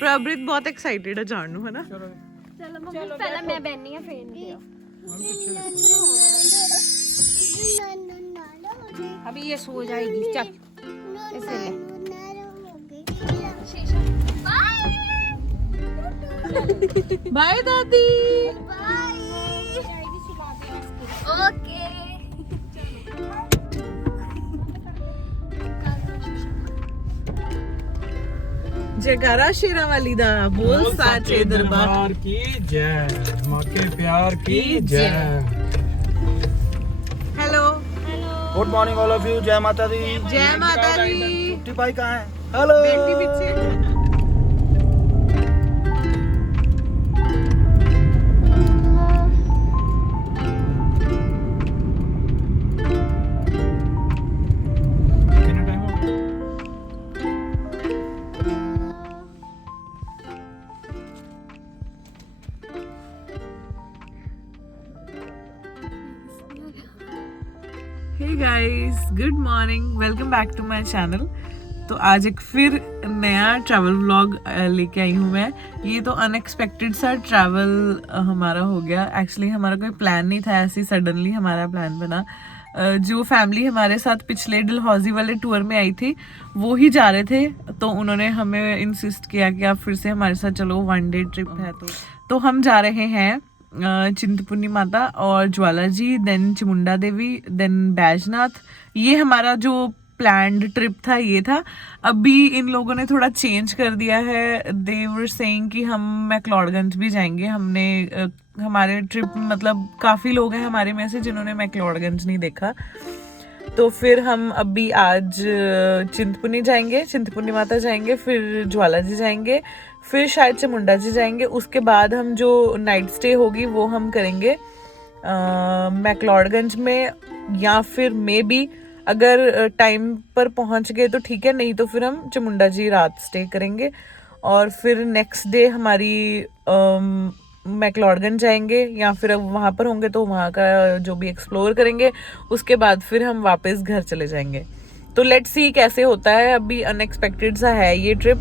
प्रभृत बहुत एक्साइटेड है जान नू, है ना? चलो मम्मी पहले मैं बहनी है फ्रेंड अभी ये सो जाएगी, चल ऐसे ले। बाय दादी। ओके जयकारा शेरा वाली दा बोल साचे दरबार की जय, माँ के प्यार की जय। Hello good morning all of you. जय माता दी। जय माता दी। छुट्टी भाई कहाँ है? हेलो बेटी पीछे। कितना टाइम हो गया? Hey guys, good morning, welcome back to my channel. तो आज एक फिर नया ट्रैवल व्लॉग लेके आई हूँ मैं। ये तो अनएक्सपेक्टेड सा ट्रैवल हमारा हो गया। एक्चुअली हमारा कोई प्लान नहीं था, ऐसे सडनली हमारा प्लान बना। जो फैमिली हमारे साथ पिछले डलहौजी वाले टूर में आई थी वो ही जा रहे थे, तो उन्होंने हमें इंसिस्ट किया कि आप फिर से हमारे साथ चलो, 1 डे ट्रिप है। तो हम जा रहे हैं चिंतपूर्णी माता और ज्वाला जी, देन चामुंडा देवी, देन बैजनाथ। ये हमारा जो प्लान्ड ट्रिप था ये था। अभी इन लोगों ने थोड़ा चेंज कर दिया है। दे वर सेइंग कि हम मैक्लोडगंज भी जाएंगे। हमने हमारे ट्रिप मतलब काफ़ी लोग हैं हमारे में से जिन्होंने मैक्लोडगंज नहीं देखा, तो फिर हम अभी आज चिंतपूर्णी जाएंगे, चिंतपूर्णी माता जाएंगे, फिर ज्वाला जी जाएंगे, फिर शायद चामुंडा जी जाएंगे। उसके बाद हम जो नाइट स्टे होगी वो हम करेंगे मैक्लोडगंज में, या फिर मे बी अगर टाइम पर पहुंच गए तो ठीक है, नहीं तो फिर हम चामुंडा जी रात स्टे करेंगे। और फिर नेक्स्ट डे हमारी मैक्लोडगंज जाएंगे, या फिर अब वहाँ पर होंगे तो वहाँ का जो भी एक्सप्लोर करेंगे। उसके बाद फिर हम वापस घर चले जाएंगे। तो लेट्स सी कैसे होता है। अभी अनएक्सपेक्टेड सा है ये ट्रिप,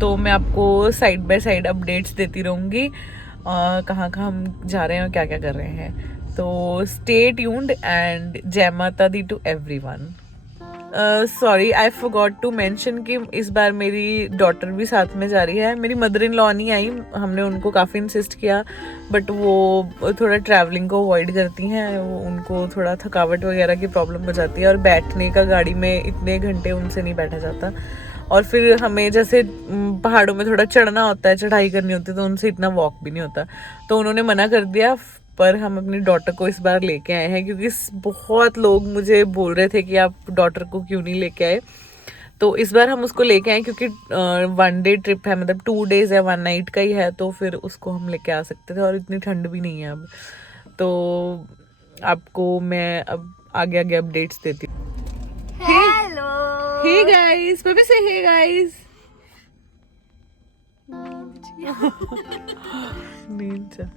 तो मैं आपको साइड बाय साइड अपडेट्स देती रहूँगी कहाँ कहाँ हम जा रहे हैं और क्या क्या कर रहे हैं। तो स्टे ट्यून्ड एंड जय माता दी to everyone. Sorry, I forgot to mention कि इस बार मेरी डॉटर भी साथ में जा रही है। मेरी मदर इन लॉ नहीं आई, हमने उनको काफ़ी इंसिस्ट किया, बट वो थोड़ा ट्रैवलिंग को अवॉइड करती हैं। उनको थोड़ा थकावट वगैरह की प्रॉब्लम हो जाती है, और बैठने का गाड़ी में इतने घंटे उनसे नहीं बैठा जाता। और फिर हमें जैसे पहाड़ों में थोड़ा चढ़ना होता है, चढ़ाई करनी होती है, तो उनसे इतना वॉक भी नहीं होता, तो उन्होंने मना कर दिया। पर हम अपनी डॉटर को इस बार लेके आए हैं, क्योंकि बहुत लोग मुझे बोल रहे थे कि आप डॉटर को क्यों नहीं लेके आए। तो इस बार हम उसको लेके आए क्योंकि 1 डे ट्रिप है, मतलब 2 डेज या 1 नाइट का ही है, तो फिर उसको हम लेके आ सकते थे। और इतनी ठंड भी नहीं है अब, तो आपको मैं अब आगे आगे अपडेट्स देती हूँ। हेलो हे गाइस, बेबी से हे गाइस। नींद।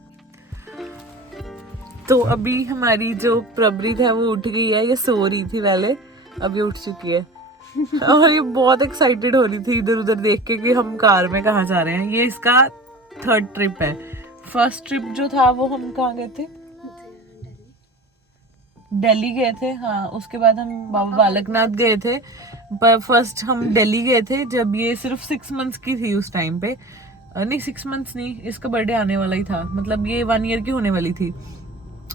तो अभी हमारी जो प्रभृत है वो उठ गई है, ये सो रही थी पहले, अभी उठ चुकी है। और ये बहुत एक्साइटेड हो रही थी इधर उधर देख के कि हम कार में कहाँ जा रहे हैं। ये इसका 3rd ट्रिप है। फर्स्ट ट्रिप जो था वो हम कहाँ गए थे, दिल्ली गए थे। हाँ, उसके बाद हम बाबा बालकनाथ गए थे। पर फर्स्ट हम दिल्ली गए थे जब ये सिर्फ 6 मंथ्स की थी उस टाइम पे। नहीं, 6 मंथ्स नहीं, इसका बर्थडे आने वाला ही था, मतलब ये 1 ईयर की होने वाली थी।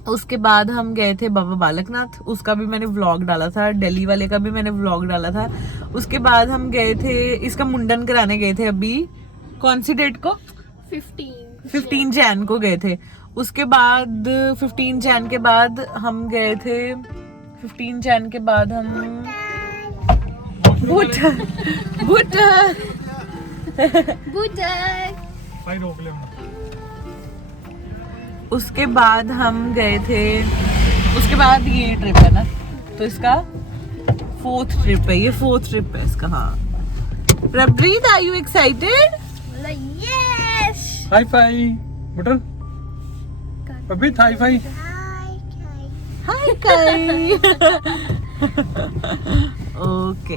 उसके बाद हम गए थे बाबा बालकनाथ, उसका भी मैंने व्लॉग डाला था, दिल्ली वाले का भी मैंने व्लॉग डाला था। उसके बाद हम गए थे, इसका मुंडन कराने गए थे अभी, कौन सी डेट को, 15 जैन को गए थे। उसके बाद 15 जैन के बाद हम गए थे, 15 जैन के बाद हम भाई रोक ले। उसके बाद हम गए थे, उसके बाद ये ट्रिप है ना, तो इसका 4th ट्रिप है, ये 4th ट्रिप है इसका। हाँ, Prabhrit, are you excited? Yes high five button, Prabhrit high five. हाय काई। ओके।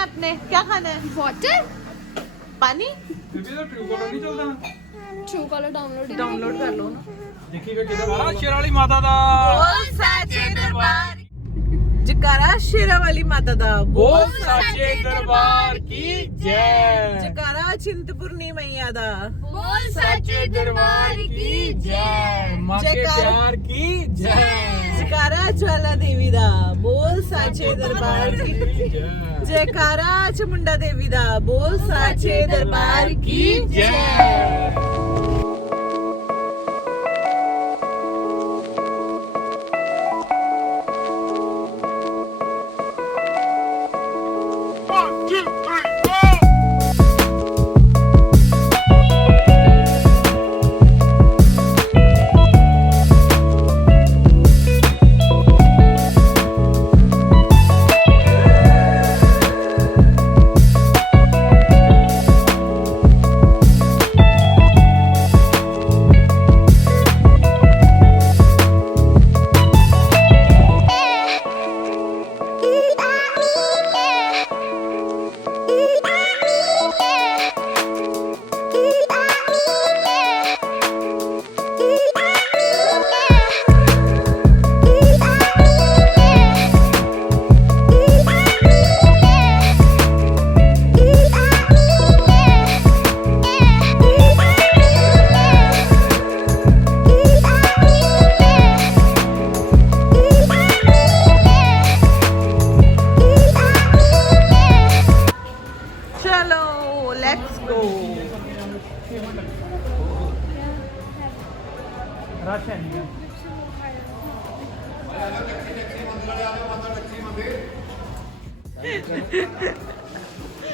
है आपने? क्या खाना है? वाटर पानी ਬੀਬੀ ਦਾ ਟਰੂ ਕੋਲ ਨਹੀਂ ਚੱਲਦਾ ट्रू कॉलर डाउनलोड डाउनलोड कर लो ना। ਦੇਖੀਗਾ ਕਿਹਦਾ ਸ਼ੇਰ ਵਾਲੀ ਮਾਤਾ ਦਾ बोल साचे दरबार जकारा शेरा वाली माता दा ਬੋਲ ਸਾਚੇ ਦਰਬਾਰ ਕੀ ਜੈ जकारा चिंतपूर्णी मैया दा बोल सच्चे दरबार की जय मां के जयकार। प्यार की जय जकारा ज्वाला देवी दा बोल साचे दरबार की जय जयकारा चामुंडा देवी दा बोल साचे दरबार की जय। चलो लेट्स गो। रश है नहीं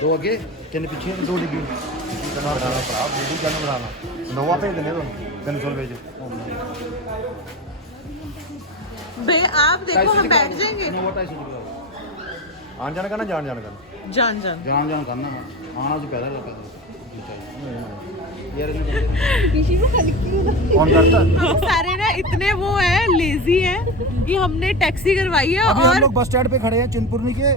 दो अगे तीन पीछे दो डिग्गी बनाना भरा बूढ़ी चल बनाना नवा भेज देने तुम 300 रुपए बे आप देखो हम बैठ जाएंगे। नवा 250 रुपए आन जान करना जान जान करना जान जान जान जान करना आना से पैदल लगा यार कौन करता हम सारे ना इतने वो है लेजी है कि हमने टैक्सी करवाई है अभी हम और लोग बस स्टैंड पे खड़े हैं चिंतपूर्णी के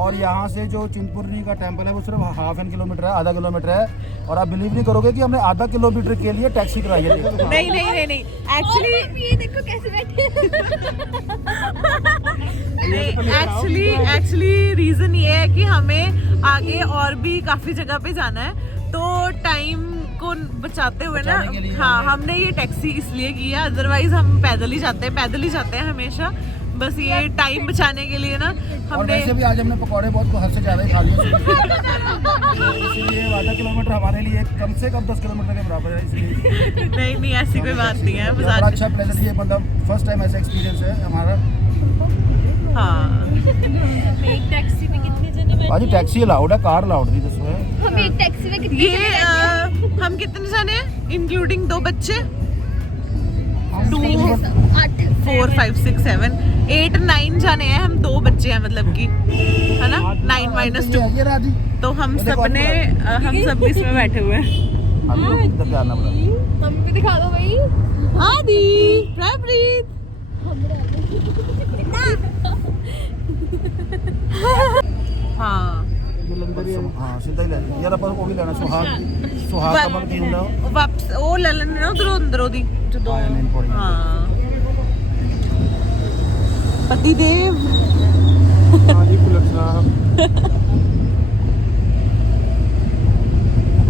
और यहाँ से जो चिंतपूर्णी का टेम्पल है वो सिर्फ हाफ एन किलोमीटर है, आधा किलोमीटर है और आप बिलीव नहीं करोगे कि हमने आधा किलोमीटर के लिए टैक्सी कराई है। नहीं नहीं नहीं नहीं एक्चुअली ये देखो कैसे बैठे एक्चुअली रीजन ये है कि हमें आगे और भी काफी जगह पे जाना है तो टाइम को बचाते हुए ना बचाने के लिए हाँ हमने ये टैक्सी इसलिए की है, अदरवाइज हम पैदल ही जाते हैं हमेशा। बस ये टाइम बचाने के लिए ना और हमने वैसे भी आज हमने पकौड़े बहुत हद से ज्यादा ही खा लिए इसलिए आधा किलोमीटर हमारे लिए कम से कम 10 किलोमीटर के बराबर है। इसलिए नहीं नहीं ऐसी कोई बात नहीं है बड़ा अच्छा प्लेजर, ये मतलब फर्स्ट टाइम ऐसा एक्सपीरियंस है हमारा। हाँ एक टैक्सी में कितने जने बैठे? आज टैक्सी अलाउड है, कार अलाउड नहीं दसो है। हम एक टैक्सी में कितने ये जने बैठे? हम कितने जने हैं इंक्लूडिंग 2 बच्चे? 2 8 4 5 6 7 8 9 जाने हैं हम, 2 बच्चे हैं मतलब कि है ना 9 - 2 ये राजी तो हम सब ने हम सब इसमें बैठे हुए हैं। हम इधर प्यार ना बड़ा हम भी दिखा दो भाई। आदि प्रभृत हाँ हाँ सीधा ही ले यार अपन वो भी लेना सुहाग कमल की ਹੁੰਦਾ वापस ਉਹ ਲੈ ਲੈਣੇ ਨਾ ਉਧਰੋਂ ਅੰਦਰੋਂ ਦੀ ਜਦੋਂ ਹਾਂ, main point। ਹਾਂ ਪਤੀ ਦੇਵ हाँ जी पुलक साहब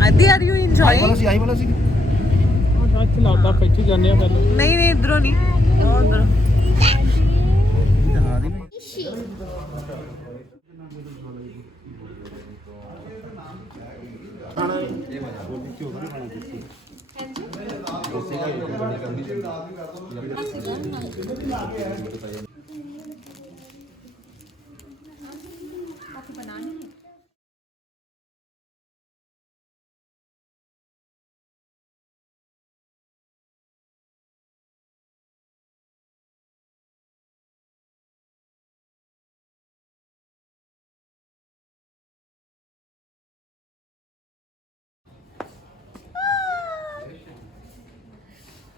आदि आर यू आई एंजॉयिंग? वाला सी आज चलाता पैसे जाने पहले नहीं नहीं इधरों नहीं ਉਹ ਉਧਰ हाँ दी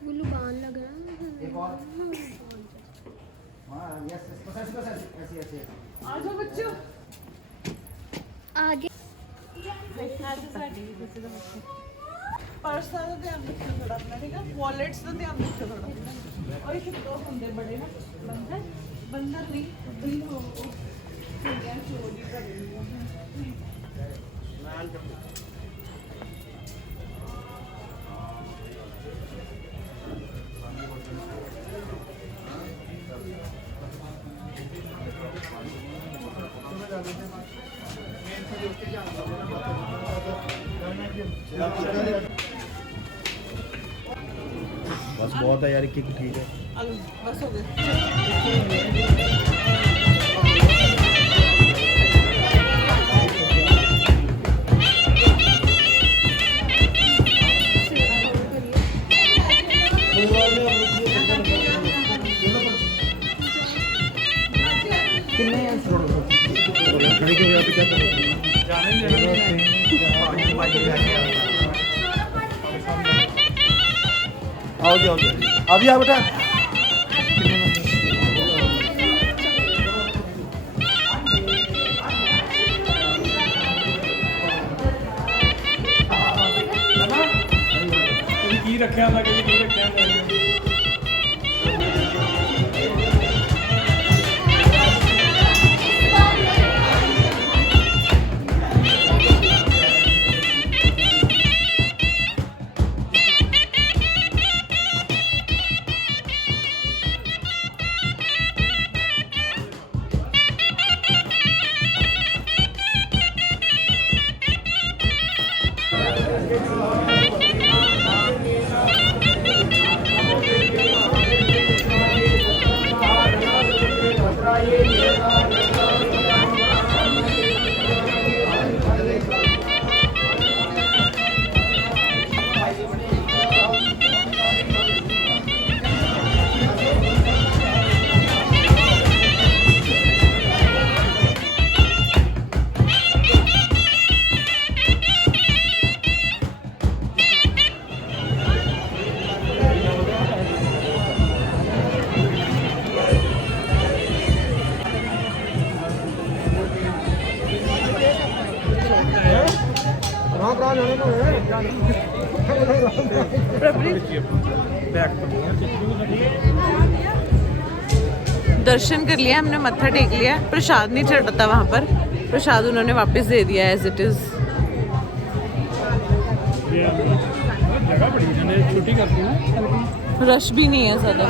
गुल्लू बाल लग रहा है। आ जाओ बच्चों ਪਰਸਾਂ ਦਾ ਧਿਆਨ ਰੱਖਿਓ ਥੋੜਾ ਆਪਣਾ, ਠੀਕ ਹੈ? ਵਾਲੇਟਸ ਦਾ ਧਿਆਨ ਰੱਖਿਓ ਥੋੜਾ। ਉਹ ਇੱਕ ਦੋ ਹੁੰਦੇ ਬੜੇ ਨਾ ਬੰਦਰ ਨਹੀਂ ਬਈ ਹੋ ਚੋਰੀਆਂ ਚੋਰੀ ਕਰਨੀ। बस बहुत है यार, किक ठीक है। आलू बस हो गए। आओ जी, आओ जी, अभी आ बेटा। ਕੀ ਰੱਖਿਆ ਹੁੰਦਾ ਕਿ ਕੀ ਰੱਖਿਆ ਹੁੰਦਾ। दर्शन कर लिया हमने, मत्था टेक लिया। प्रसाद नहीं चढ़ था वहाँ पर, प्रसाद उन्होंने वापस दे दिया एज इट इज। जगह बड़ी है, छुट्टी करती है, रश भी नहीं है ज़्यादा।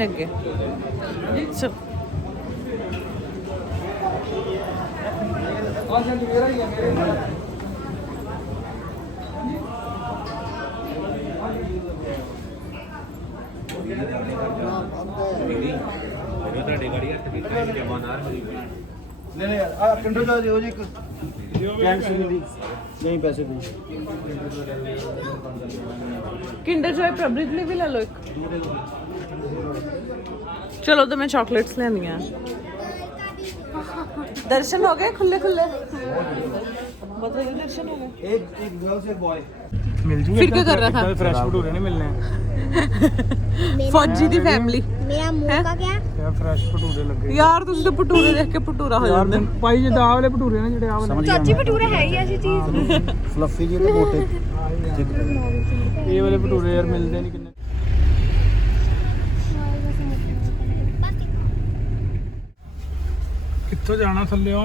लग गया सब। ले ले यार, किंडर जॉय दियो जी, कैंसिल दी नहीं पैसे दी। किंडर जॉय प्रभृत ने भी ले लो एक। चलो तो मैं चॉकलेट्स लेनी है। दर्शन हो गए खुले खुले, बताइए दर्शन हो गए। एक गर्ल्स एक बॉय मिल जूगे। फिर क्या कर रहा था? फ्रेश भटूरे नहीं मिलने हैं। फौजी दी फैमिली मेरा मुंह का क्या यार, फ्रेश भटूरे लगे यार, तुम तो भटूरे देख के भटूरा हो यार। जाता है। भाई जिदा वाले भटूरे ने ਜਿਹੜੇ ਆ ਵਾਲੇ चाची भटूरे है ही ऐसी चीज। फ्लफी जी के मोटे ਇਹ ਵਾਲੇ ਭਟੂਰੇ ਯਾਰ ਮਿਲਦੇ ਨਹੀਂ ਕਿੰਨੇ। ਕਿੱਥੋਂ ਜਾਣਾ ਥੱਲਿਓ?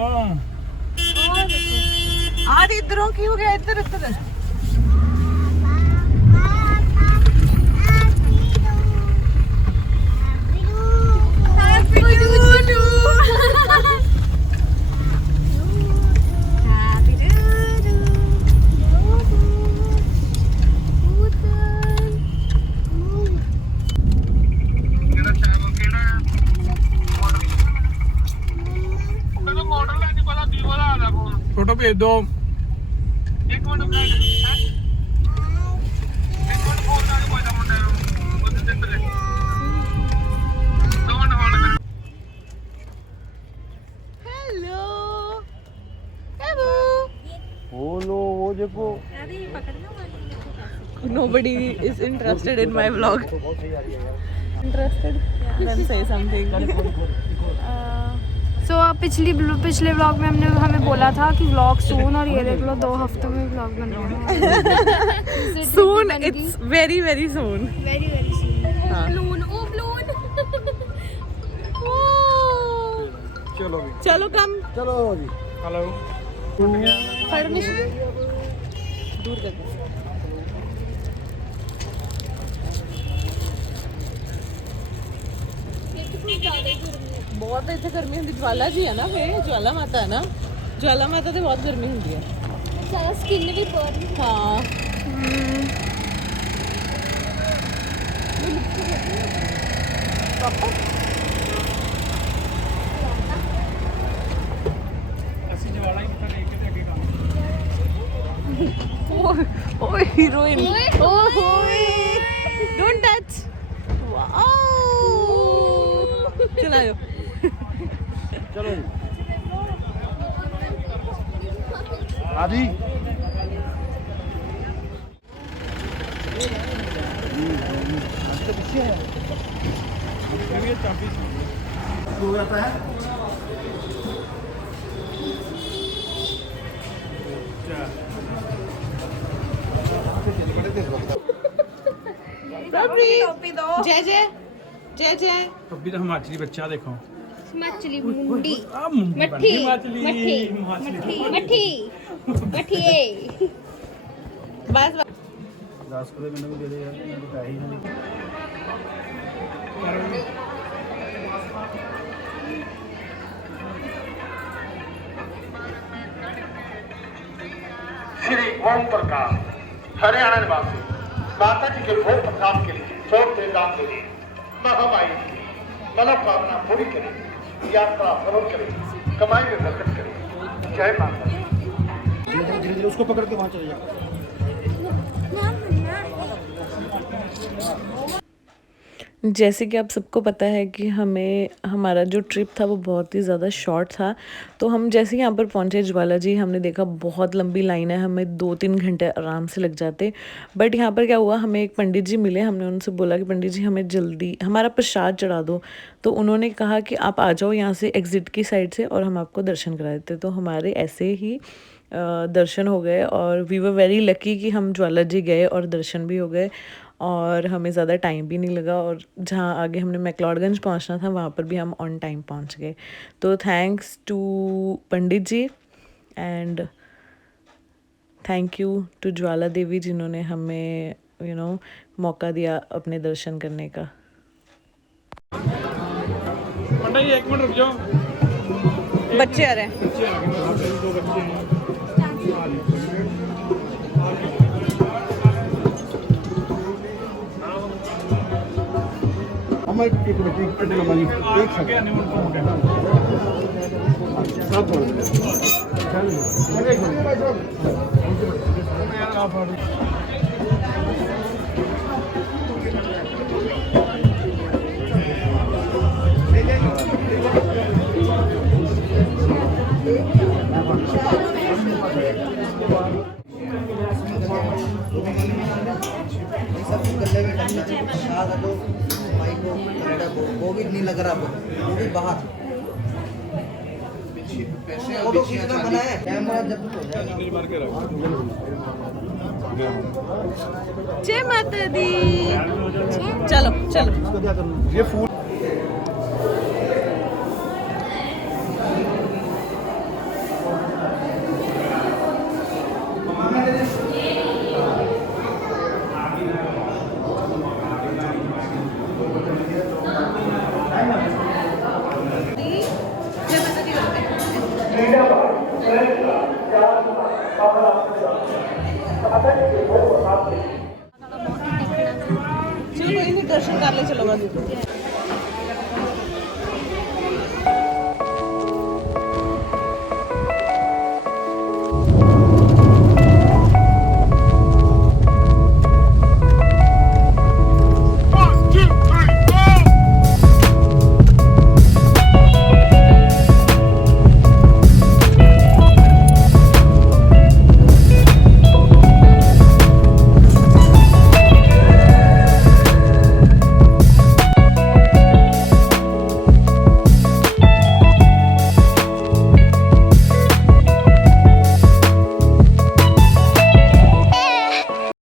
आज इधरों की हो गया इधर इधर फोटो भेज दो। वो देखो Nobody is interested in my vlog. Interested? Then say something. सो पिछले व्लॉग में हमें बोला था कि व्लॉग सून, और ये देख लो 2 हफ्तों में व्लॉग बन गया। Soon, it's very very soon. Very very soon. हाँ। चलो भी चलो कम चलो जी। हेलो दूर कर दो। बहुत ਇੱਥੇ ਗਰਮੀ ਹੁੰਦੀ। ਜਵਾਲਾ ਜੀ ਹੈ ਨਾ, ਫੇ ਜਵਾਲਾ ਮਾਤਾ ਹੈ ਨਾ, ਜਵਾਲਾ ਮਾਤਾ ਤੇ ਬਹੁਤ ਗਰਮੀ ਹੁੰਦੀ ਹੈ। सारा स्किन भी बर्न। ਹਾਂ ਅਸੀਂ ਜਵਾਲਾ ਹੀ ਮੱਥਾ ਟੇਕ ਕੇ ਤੇ ਅੱਗੇ ਕੰਮ। ओए हीरोइन ओए डोंट टच वाओ चलाओ चलो जी। आदि ये चाबी हो जाता है। जय जय जय जय अभी तो हिमाचली बच्चा देखो। मछली मुंडी आ मुंडी मट्ठी हिमाचली मट्ठी मट्ठी मट्ठी बस 10 रुपए मैंने भी दे दे यार, मेरे को पैसे ही नहीं। श्री ओम प्रकाश हरियाणा निवासी माता जी के भोग प्रसाद के लिए 100 रुपये दान दे दिए। महामाई की मनोकामना पूरी करे, यात्रा सफल करे, कमाई में बरकत करे। जय माता दी। धीरे धीरे उसको पकड़ के वहाँ चले जाओ। जैसे कि आप सबको पता है कि हमें हमारा जो ट्रिप था वो बहुत ही ज़्यादा शॉर्ट था। तो हम जैसे यहाँ पर पहुँचे ज्वाला जी, हमने देखा बहुत लंबी लाइन है, हमें 2-3 घंटे आराम से लग जाते। बट यहाँ पर क्या हुआ, हमें एक पंडित जी मिले, हमने उनसे बोला कि पंडित जी हमें जल्दी हमारा प्रसाद चढ़ा दो। तो उन्होंने कहा कि आप आ जाओ यहाँ से एग्ज़िट की साइड से और हम आपको दर्शन करा देते। तो हमारे ऐसे ही दर्शन हो गए और वी वर वेरी लकी कि हम ज्वाला जी गए और दर्शन भी हो गए और हमें ज़्यादा टाइम भी नहीं लगा। और जहाँ आगे हमने मैक्लोडगंज पहुँचना था वहाँ पर भी हम ऑन टाइम पहुँच गए। तो thanks to Pandit ji and thank you to Jwala Devi जिन्होंने हमें मौका दिया अपने दर्शन करने का। पंडा जी 1 मिनट रुक जाओ। बच्चे आ रहे हैं। बच्चे आ गए, 2 बच्चे हैं। हम एक मिनट एक आगे आने वाला हो गया। साथ बोल यार आप आ रहे। कोविड नहीं लग रहा, वो भी बाहर फोटो खींचना मना है, कैमरा जब हो जाएगा। जय माता दी। चलो चलो ये फूल चलो कोई नहीं, दर्शन कर ले, चलो बस।